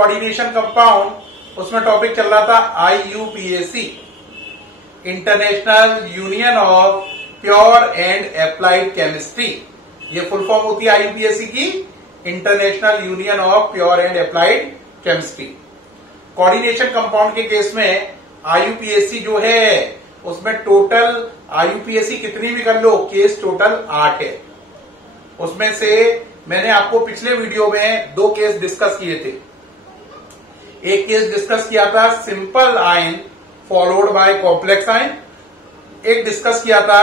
Coordination compound, उसमें topic चल रहा था IUPAC, international union of pure and applied chemistry. ये फुल फॉर्म होती है IUPAC की, international union of pure and applied chemistry. Coordination compound के केस में IUPAC जो है उसमें टोटल IUPAC कितनी भी कर लो, केस टोटल 8 है। उसमें से मैंने आपको पिछले वीडियो में 2 केस डिस्कस किए थे। एक केस डिस्कस किया था simple ion followed by complex ion, एक डिस्कस किया था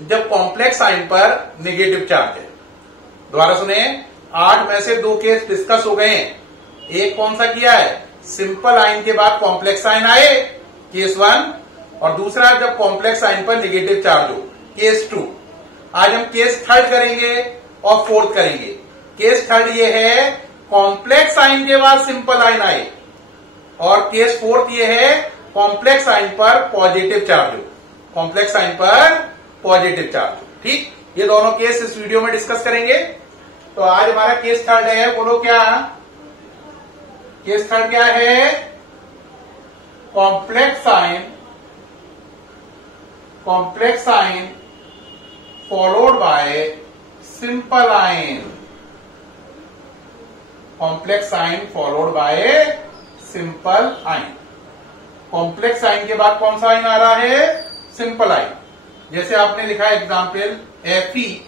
जब कॉम्प्लेक्स आयन पर नेगेटिव चार्ज है। दोबारा सुने, 8 में से 2 केस डिस्कस हो गए हैं। एक कौन सा किया है, सिंपल आयन के बाद कॉम्प्लेक्स आयन आए, केस 1, और दूसरा जब कॉम्प्लेक्स आयन पर नेगेटिव चार्ज हो, केस 2। आज हम केस 3 करेंगे और 4 करेंगे। केस 3 ये है कॉम्प्लेक्स आयन के बाद सिंपल आयन आए, और केस 4 ये है कॉम्प्लेक्स आयन पर पॉजिटिव चार्ज हो, कॉम्प्लेक्स आयन पर पॉजिटिव चार्ज हो। ठीक, ये दोनों केस इस वीडियो में डिस्कस करेंगे। तो आज हमारा केस 3 है, बोलो क्या केस 3 क्या है, complex ion followed by simple ion, complex ion followed by simple ion. Complex ion के बाद कौन सा आयन आ रहा है, सिंपल आयन। जैसे आपने लिखा है एग्जाम्पल FeNH3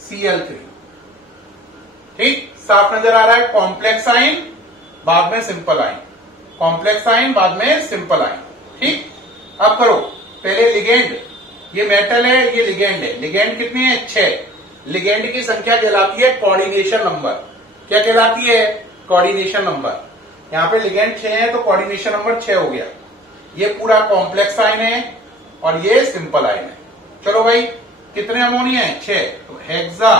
Cl3। ठीक, साफ नजर आ रहा है, कॉम्प्लेक्स आयन बाद में सिंपल आयन, कॉम्प्लेक्स आयन बाद में सिंपल आयन। ठीक, अब करो पहले लिगेंड, ये मेटल है, ये लिगेंड है। लिगेंड कितने हैं, 6। लिगेंड की संख्या कहलाती है कोऑर्डिनेशन नंबर। क्या कहलाती है, कोऑर्डिनेशन नंबर। यहां पे लिगेंड 6 है तो कोऑर्डिनेशन नंबर 6 हो गया। ये पूरा कॉम्प्लेक्स आयन है और ये सिंपल आयन है। चलो भाई, कितने अमोनिया है, 6, तो हेक्सा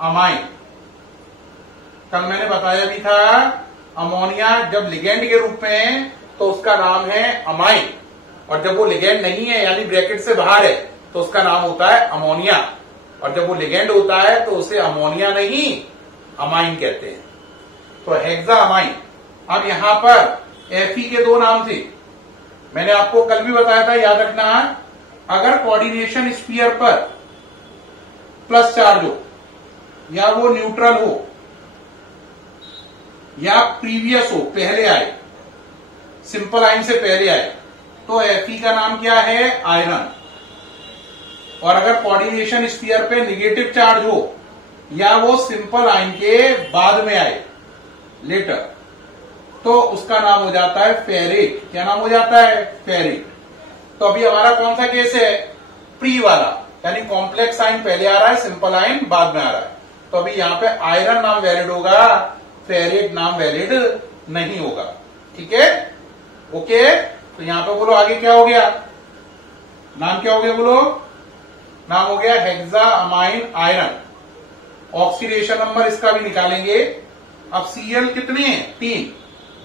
अमाइन। कल मैंने बताया भी था, अमोनिया जब लिगेंड के रूप में है तो उसका नाम है अमाइन, और जब वो लिगेंड नहीं है यानी ब्रैकेट से बाहर है तो उसका नाम होता है अमोनिया, और जब वो लिगेंड होता है तो उसे अमोनिया नहीं अमाइन कहते हैं। तो हेक्सा अमाइन। अब यहां पर Fe के 2 नाम थे, मैंने आपको कल भी बताया था, याद रखना। अगर कोऑर्डिनेशन स्फीयर पर प्लस चार्ज हो, या वो न्यूट्रल हो, या प्रीवियस हो, पहले आए, सिंपल आयन से पहले आए, तो Fe का नाम क्या है, आयरन। और अगर कोऑर्डिनेशन स्फीयर पे नेगेटिव चार्ज हो, या वो सिंपल आयन के बाद में आए, लेटर, तो उसका नाम हो जाता है फेरेट। क्या नाम हो जाता है, फेरेट। तो अभी हमारा कौन सा केस है, प्री वाला, यानी कॉम्प्लेक्स आयन पहले आ रहा है, सिंपल आयन बाद में आ रहा है। तो अभी यहां पे आयरन नाम वैलिड होगा, फेरेट नाम वैलिड नहीं होगा। ठीक है, ओके। तो यहां पे बोलो आगे क्या हो गया, नाम क्या हो गया, बोलो नाम हो गया hexa amine iron. Oxidation number इसका भी निकालेंगे। अब Cl कितने हैं, 3।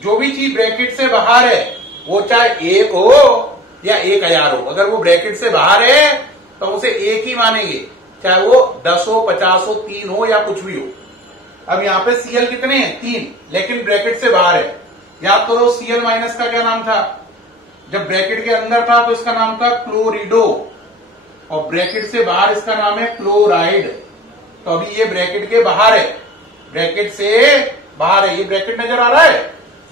जो भी चीज ब्रैकेट से बाहर है, वो चाहे 1 हो या 1000 हो, अगर वो ब्रैकेट से बाहर है तो उसे 1 ही मानेंगे, चाहे वो 10 हो, 50 हो, 3 हो या कुछ भी हो। अब यहाँ पे Cl कितने हैं, 3, लेकिन ब्रैकेट से बाहर है। याद करो Cl माइनस का क्या नाम था, जब ब्रैकेट के अंदर था तो इसका नाम था क्लोरिडो, और ब्रैकेट से बाहर इसका नाम है क्लोराइड। तो अभी ये ब्रैकेट के बाहर है, ब्रैकेट से बाहर है, ये ब्रैकेट नजर आ रहा है,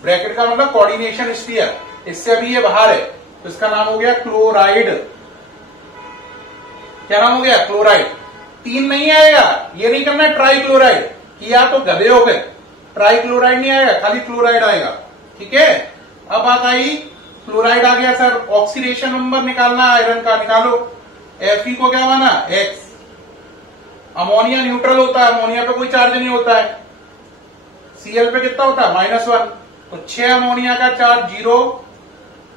ब्रैकेट का मतलब कोऑर्डिनेशन स्फीयर, इससे अभी ये बाहर है, तो इसका नाम हो गया क्लोराइड। क्या नाम हो गया, क्लोराइड। 3 नहीं आएगा, ये नहीं करना ट्राई क्लोराइड किया तो गधे हो गए, ट्राई क्लोराइड नहीं आएगा, खाली क्लोराइड आएगा। ठीक है, अब बात आई, क्लोराइड आ गया सर, ऑक्सीडेशन नंबर निकालना आयरन का, निकालो। Fe को क्या माना, X। अमोनिया न्यूट्रल होता है, अमोनिया पे कोई चार्ज नहीं होता है। Cl पे कितना होता है, -1, तो 6 अमोनिया का चार्ज 0,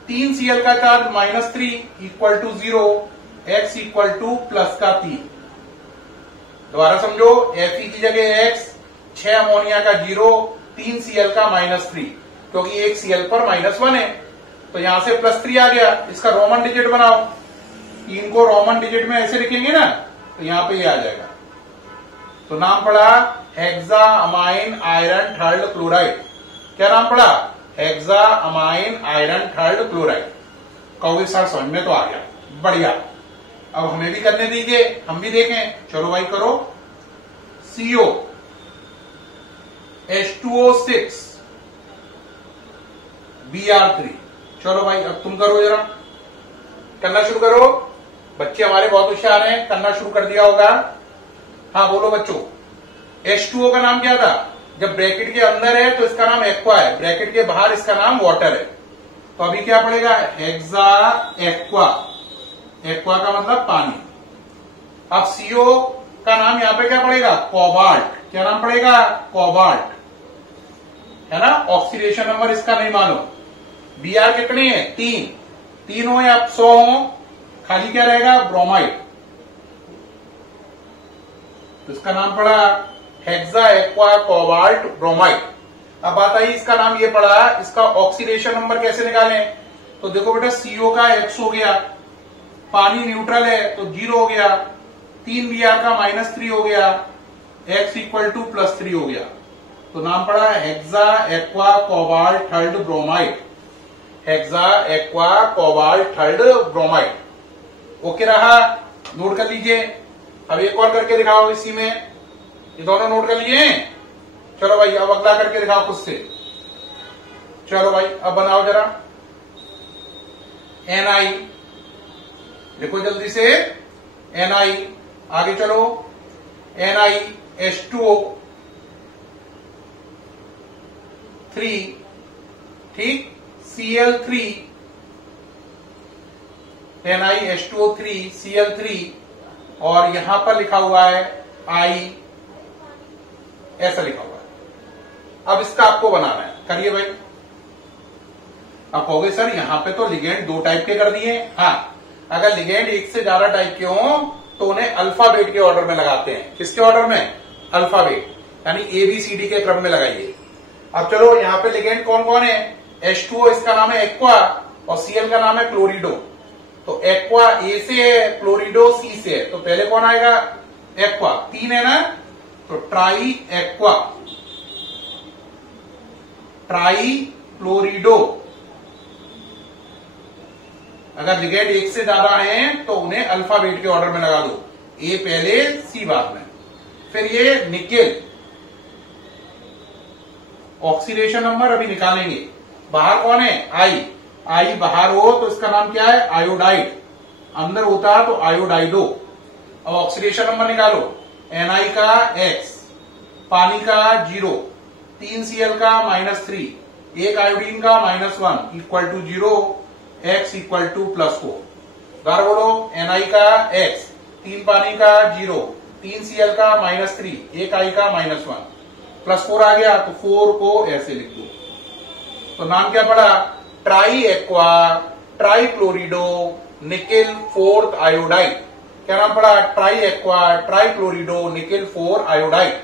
3 Cl का charge -3 equal to 0, X equal to plus का 3। दोबारा समझो, Fe की जगह X, 6 अमोनिया का 0, 3 Cl का -3, क्योंकि एक Cl पर -1 है, तो यहां से +3 आ गया। इसका रोमन डिजिट बनाओ, 3 को रोमन डिजिट में ऐसे लिखेंगे ना, तो यहां पे ये आ जाएगा तो नाम पड़ा hexa amine iron third chloride. क्या नाम पड़ा? Hexa amine iron third chloride. कहोगे सर समझ में तो आ गया, बढ़िया। अब हमें भी करने दीजिए, हम भी देखें। चलो भाई करो। CO H2O6 Br3। चलो भाई अब तुम करो, जरा करना शुरू करो। बच्चे हमारे बहुत होशियार हैं, करना शुरू कर दिया होगा। हाँ बोलो बच्चों। H2O का नाम क्या था? जब ब्रैकेट के अंदर है तो इसका नाम एक्वा है, ब्रैकेट के बाहर इसका नाम वाटर है। तो अभी क्या पड़ेगा? Hexa aqua. एक्वा का मतलब पानी। अब CO का नाम यहां पे क्या पड़ेगा? कोबाल्ट। क्या नाम पड़ेगा? कोबाल्ट, है ना। ऑक्सीडेशन नंबर इसका नहीं मालूम। Br कितने हैं? 3 हो या 100 हो, खाली क्या रहेगा? ब्रोमाइड। तो इसका नाम पड़ा हेक्सा एक्वा कोबाल्ट ब्रोमाइड। अब बात आई इसका नाम ये पड़ा, इसका ऑक्सीडेशन नंबर कैसे निकालें? तो देखो बेटा, CO का X हो गया, पानी न्यूट्रल है तो 0 हो गया, 3 Br का -3 हो गया, X इक्वल टू +3 हो गया। तो नाम पड़ा hexa aqua cobalt third bromide. Hexa aqua cobalt third bromide. Okay रहा, नोट कर लीजिए। अब एक और करके दिखाओ इसी में। ये दोनों नोट कर लिए? चलो भाई अब अगला करके दिखाओ खुद से। चलो भाई अब बनाओ जरा। Ni देखो जल्दी से। Ni आगे चलो। Ni H2O 3, ठीक, Cl3, Ni H2O3 Cl3, और यहां पर लिखा हुआ है I, ऐसा लिखा हुआ है। अब इसका आपको बनाना है, करिए भाई। आप कहोगे सर यहां पे तो लिगेंड 2 टाइप के कर दिए। हाँ, अगर लिगेंड एक से ज्यादा टाइप के हो तो उन्हें अल्फाबेट के ऑर्डर में लगाते हैं। किसके ऑर्डर में? अल्फाबेट, यानी ABCD के क्रम में लगाइए। अब चलो यहां पे लिगेंड कौन कौन है? H2O इसका नाम है एक्वा, और Cl का नाम है क्लोरिडो। तो एक्वा A से है, क्लोरिडो C से है, तो पहले कौन आएगा? एक्वा। 3 है ना, तो ट्राई एक्वा, ट्राई क्लोरिडो। अगर लिगेंड एक से ज्यादा हैं तो उन्हें अल्फाबेट के ऑर्डर में लगा दो, A पहले C बाद में। फिर ये निकेल, ऑक्सीडेशन नंबर अभी निकालेंगे। बाहर कौन है? I बाहर हो तो इसका नाम क्या है? आयोडाइड। अंदर होता तो आयोडाइडो। अब ऑक्सीडेशन नंबर निकालो। Ni का X, पानी का 0, 3 Cl का -3, 1 आयोडीन का -1 equal to 0, X equal to +4। बार बोलो। Ni का X, 3 पानी का 0, 3 Cl का -3, 1 I का -1, +4 आ गया तो 4 को ऐसे लिख दो। तो नाम क्या पड़ा? Triaqua trichlorido nickel 4th iodide. क्या नाम पड़ा? Triaqua trichlorido nickel 4 iodide.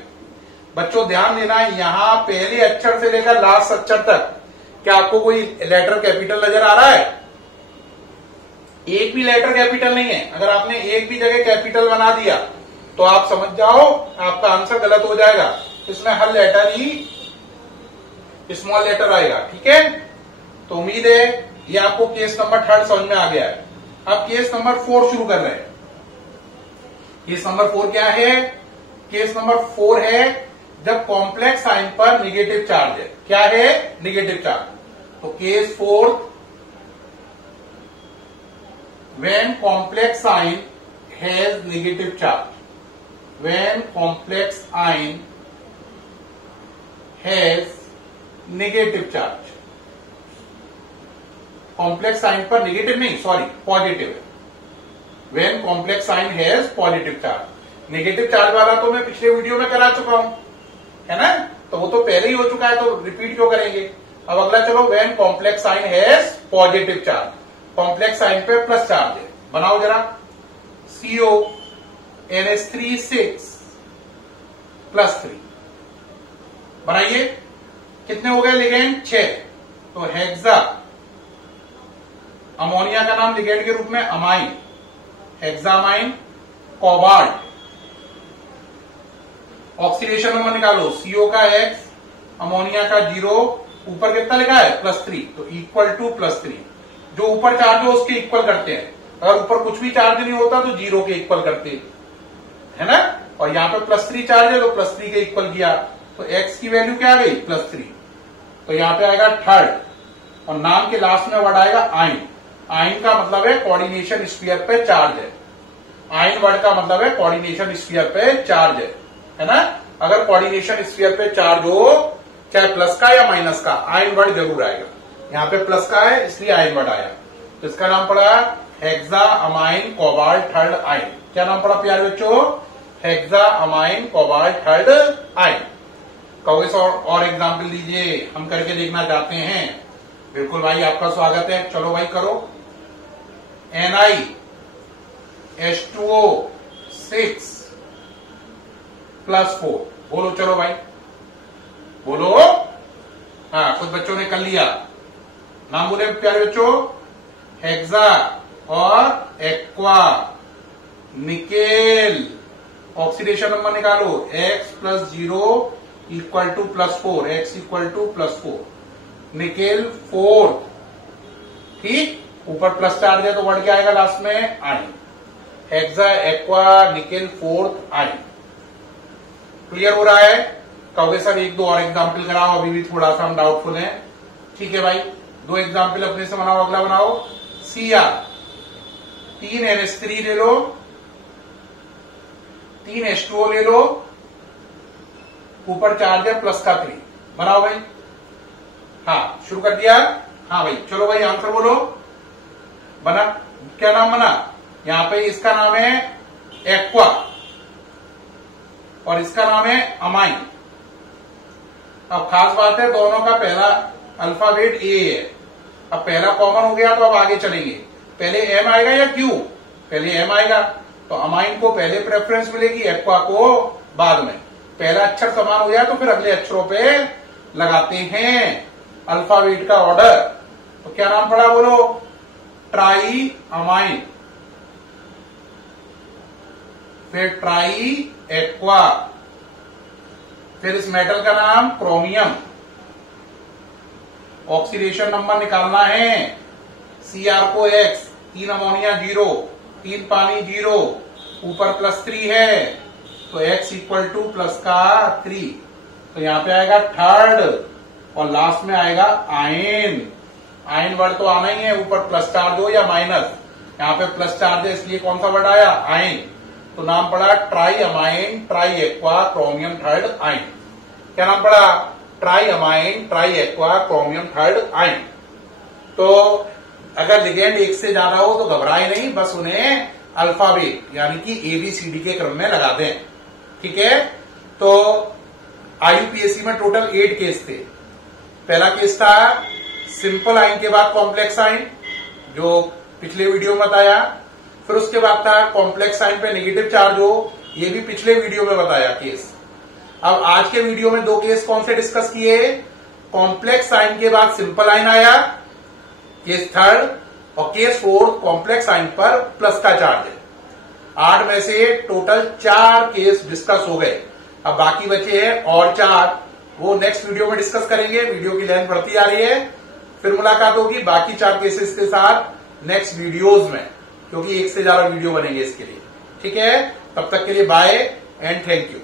बच्चों ध्यान देना, यहां पहले अक्षर से लेकर लास्ट अक्षर तक क्या आपको कोई लेटर कैपिटल नजर आ रहा है? एक भी लेटर कैपिटल नहीं है। अगर आपने एक भी जगह कैपिटल बना दिया तो आप समझ जाओ आपका आंसर गलत हो जाएगा। इसमें हर लेटर ही स्मॉल लेटर आएगा, ठीक है। तो उम्मीद है ये आपको केस नंबर 3 समझ में आ गया है। अब केस नंबर 4 शुरू कर रहे हैं। केस नंबर 4 क्या है? केस नंबर 4 है जब कॉम्प्लेक्स साइन पर निगेटिव चार्ज है। क्या है? Negative charge. तो case 4, when complex ion has negative charge, when complex ion has negative charge, complex sign पर निगेटिव नहीं, सॉरी पॉजिटिव है। when complex ion has positive charge, negative charge वाला तो मैं पिछले वीडियो में करा चुका हूं, है ना, तो वो तो पहले ही हो चुका है, तो रिपीट क्यों करेंगे। अब अगला चलो, when complex ion has positive charge, complex sign पे प्लस चार्ज है। बनाओ जरा। CO NH3 +3 बनाइए। कितने हो गए लिगेंड? 6। तो हेक्सा, अमोनिया का नाम लिगेंड के रूप में अमाइन, हेक्सामाइन, कोबाल्ट, ऑक्सीडेशन नंबर निकालो, CO का X, अमोनिया का 0, ऊपर कितना लिखा है +3, तो इक्वल टू +3। जो ऊपर चार्ज हो उसके इक्वल करते हैं, अगर ऊपर कुछ भी चार्ज नहीं होता तो 0 के इक्वल करते है ना। और यहाँ पे +3 चार्ज है तो +3 के इक्वल किया, तो X की वैल्यू क्या आ गई +3, तो यहाँ पे आएगा थर्ड, और नाम के लास्ट में वर्ड आएगा आइन। आइन का मतलब है कोऑर्डिनेशन स्फीयर पे चार्ज है। आइन वर्ड का मतलब है कोऑर्डिनेशन स्फीयर पे चार्ज है ना। अगर कोऑर्डिनेशन स्फीयर पे चार्ज हो, चाहे प्लस का या माइनस का, आइन वर्ड जरूर आएगा। यहाँ पे प्लस का है इसलिए आइन वर्ड आया, तो इसका नाम पड़ा हेक्सा अमाइन कोबाल्ट थर्ड आइन। क्या नाम पड़ा प्यारे बच्चों, हेक्सा अमाइन कोबाल्ट थर्ड आइन। कहो इस और एग्जाम्पल दीजिए, हम करके देखना चाहते हैं। बिल्कुल भाई, आपका स्वागत है, चलो भाई करो। NiH2O6 +4, बोलो चलो भाई बोलो। हाँ, कुछ बच्चों ने कर लिया, नाम बोले प्यारे बच्चों, हेक्सा और एक्वा निकेल। ऑक्सीडेशन नंबर निकालो, X + 0 equal to +4, X equal to +4, nickel 4, ठीक। ऊपर प्लस चार्ज है तो वर्ड क्या आएगा लास्ट में, आइन। हेक्सा एक्वा निकेल 4th आइन। क्लियर हो रहा है। कहोगे सर एक दो और एग्जाम्पल कराओ, अभी भी थोड़ा सा हम डाउटफुल हैं। ठीक है भाई, 2 एग्जाम्पल अपने से बनाओ, अगला बनाओ। Cr 3 NH3 ले लो, 3 H2O ले लो, ऊपर चार्ज है प्लस का 3, बनाओ भाई। हाँ, शुरू कर दिया। हाँ भाई, चलो भाई आंसर बोलो। बना, क्या नाम बना, यहां पे इसका नाम है एक्वा और इसका नाम है अमाइन। अब खास बात है, दोनों का पहला अल्फाबेट ए है। अब पहला कॉमन हो गया तो अब आगे चलेंगे। पहले एम आएगा या क्यू, पहले एम आएगा, तो अमाइन को पहले प्रेफरेंस मिलेगी, एक्वा को बाद में। पहला अक्षर समान हो गया तो फिर अगले अक्षरों पे लगाते हैं अल्फाबेट का ऑर्डर। तो क्या नाम पड़ा बोलो, ट्राई अमाइन, फिर ट्राई एक्वा, फिर इस मेटल का नाम क्रोमियम। ऑक्सीडेशन नंबर निकालना है, Cr को X, 3 अमोनिया 0, 3 पानी 0, ऊपर +3 है तो X इक्वल टू प्लस का 3, तो यहां पे आएगा थर्ड और लास्ट में आएगा आयन। आयन वर्ड तो आना ही है, ऊपर प्लस चार्ज हो या माइनस। यहाँ पे प्लस चार्ज है इसलिए कौन सा वर्ड आया, आयन। तो नाम पड़ा try amine try aqua chromium third ion. क्या नाम पड़ा, try amine try aqua chromium third ion. तो अगर लिगेंड एक से ज्यादा हो तो घबराए नहीं, बस उन्हें अल्फाबेट यानी कि ABCD के क्रम में लगा दें। ठीक है, तो IUPAC में टोटल 8 केस थे। पहला केस था सिंपल आयन के बाद कॉम्प्लेक्स आयन, जो पिछले वीडियो में बताया। फिर उसके बाद था कॉम्प्लेक्स आयन पे नेगेटिव चार्ज हो, ये भी पिछले वीडियो में बताया केस। अब आज के वीडियो में 2 केस कौन से डिस्कस किए, कॉम्प्लेक्स आयन के बाद सिंपल आयन आया केस थर्ड, और केस फोर्थ कॉम्प्लेक्स आयन पर प्लस का चार्ज है। 8 में से टोटल 4 केस डिस्कस हो गए। अब बाकी बचे हैं और 4, वो नेक्स्ट वीडियो में डिस्कस करेंगे। वीडियो की लेंथ बढ़ती आ रही है, फिर मुलाकात होगी बाकी 4 केसेस के साथ नेक्स्ट वीडियोज में, क्योंकि एक से ज्यादा वीडियो बनेंगे इसके लिए। ठीक है, तब तक के लिए बाय एंड थैंक यू।